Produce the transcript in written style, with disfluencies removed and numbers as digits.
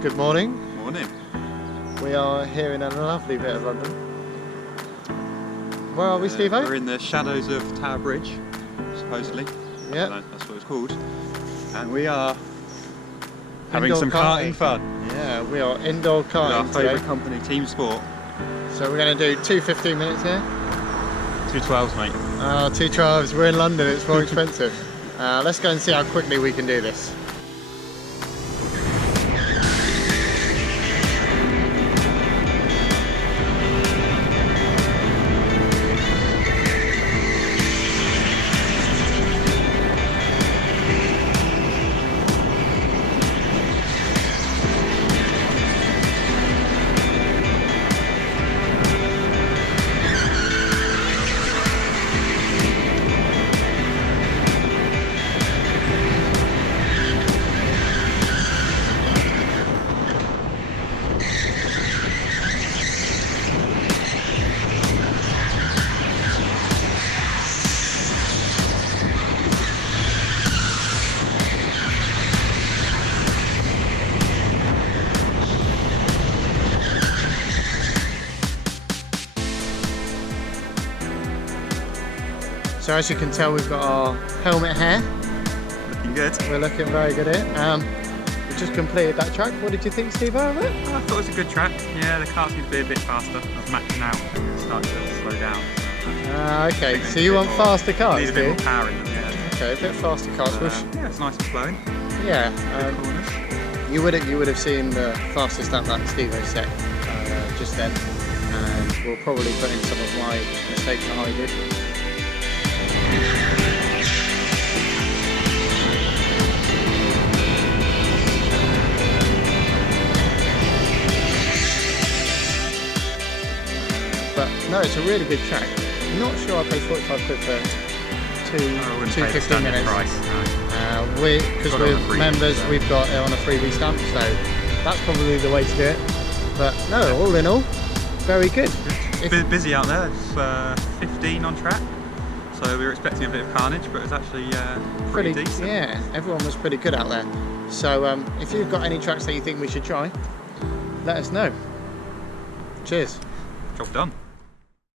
Good morning. Morning. We are here in a lovely bit of London. Where are we, Steve-O? We're in the shadows of Tower Bridge, supposedly. Yeah. That's what it's called. And we are having some karting. karting fun. Yeah, we are indoor With our karting favourite today. company, TeamSport. So we're going to do 2 15 minutes here. 212s, mate. 2 drives. We're in London, it's more expensive. Let's go and see how quickly we can do this. So as you can tell, we've got our helmet hair. Looking good. We're looking very good here. We just completed that track. What did you think, Steve, of it? I thought it was a good track. Yeah, the car seems to be a bit faster. I was maxing out. It started to slow down. Okay, so you want faster cars, Need a do bit you? more power in them, yeah. Okay, a bit faster cars. Yeah, it's nice and flowing. Yeah. Good corners. You would have seen the fastest lap that Steve-O set just then, and we'll probably put in some of my mistakes that I did. But no, it's a really good track. I'm not sure I paid 45 quid for two 15 minutes. Because we're members, we've got it on a freebie stamp, so that's probably the way to do it. But no, all in all, very good. It's a bit busy out there. It's 15 on track, so we were expecting a bit of carnage, but it was actually pretty decent. Yeah, everyone was pretty good out there. So if you've got any tracks that you think we should try, let us know. Cheers. Job done.